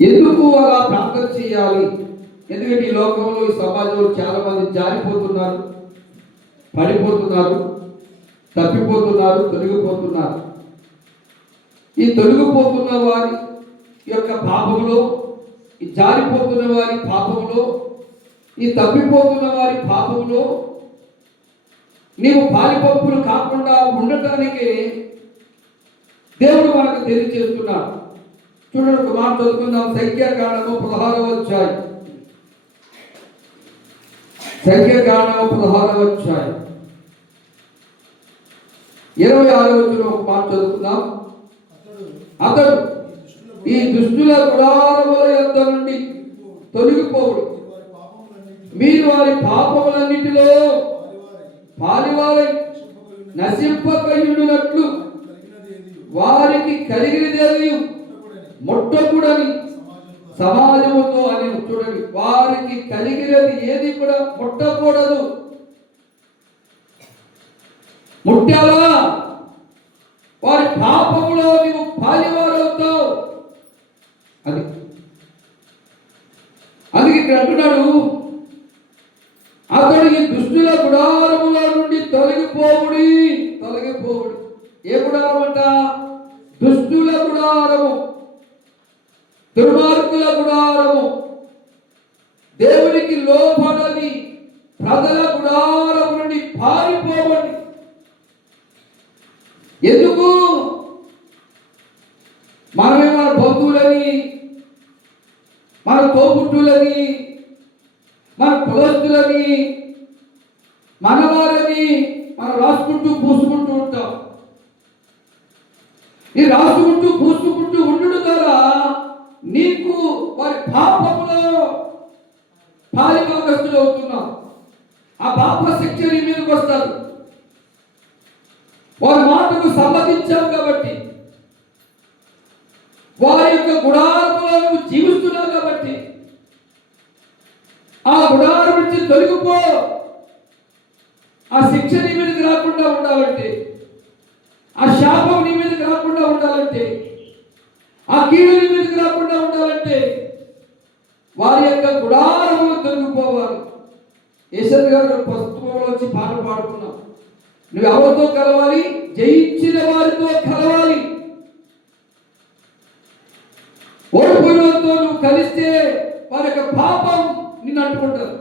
ఎందుకు అలా ప్రార్థన చేయాలి? ఎందుకంటే ఈ లోకంలో, ఈ సమాజంలో చాలా మంది జారిపోతున్నారు, పడిపోతున్నారు, తప్పిపోతున్నారు, తొలగిపోతున్నారు. ఈ తొలగిపోతున్న వారి యొక్క పాపంలో, ఈ జారిపోతున్న వారి పాపంలో, ఈ తప్పిపోతున్న వారి పాపంలో నీవు పాలిపప్పులు కాకుండా ఉండటానికి దేవుడు మనకు తెలియజేస్తున్నాడు. చూడండి, ఒక మాట చదువుకుందాం. సంఖ్యాకాండము 16వ అధ్యాయం. సంఖ్యాకాండము 16వ అధ్యాయం 26వ వచనం ఒక మాట చదువుకుందాం. అతడు ఈ దుష్టుల గుడారముల యొద్ద నుండి తొలగిపోవుడు, మీరు వారి పాపములన్నిటిలో పాలివారై నశింపకయుండునట్లు వారికి కలిగినదేది ముట్టకూడని సమాజముతో అని. చూడండి, వారికి కలిగినది ఏది కూడా ముట్టకూడదు. ముట్టాలా వారి పాపములో నీవు పాలివారవుతావు. అందుకే ఇక్కడ అంటున్నాడు, అతడు ఈ దుష్టుల గుడారముల నుండి తొలగిపోవుడి. ఏ గుడారం అంట? దుష్టుల గుడారము, దుర్మార్గుల గుడారము, దేవునికి లోబడని ప్రజల గుడారము నుండి పారిపోవండి. ఎందుకు? మనమే మన బంధువులని, మన తోబుట్టులని, మన కులస్తులని, మనవారని మనం రాసుకుంటూ పూసుకుంటూ ఉంటాం. ఈ రాసుకుంటూ పూసుకుంటూ ఉండు ద్వారా నీకు వారి పాపములో పాలిభాగస్తులు అవుతున్నావు. ఆ పాప శిక్ష నీ మీదకి వస్తారు. వారి మాటకు సమ్మతించావు కాబట్టి, వారి యొక్క గుడారములో నువ్వు జీవిస్తున్నావు కాబట్టి, ఆ గుడారం నుంచి తొలగిపో. ఆ శిక్ష నీ మీదకి రాకుండా ఉండాలంటే, ఆ శాపం నీ మీదకి రాకుండా ఉండాలంటే, ఆ కీడు నీ మీదకి రాకుండా ఉండాలంటే వారి యొక్క గుడారము తొలగిపోవాలి. యేసయ్య గారు పుస్తకంలో వచ్చి పాట పాడుకున్నాం. నువ్వు ఎవరితో కలవాలి? జయించిన వారితో కలవాలి. ఓడిపోయిన వారితో నువ్వు కలిస్తే వారి యొక్క పాపం నిన్ను అంటుకుంటారు.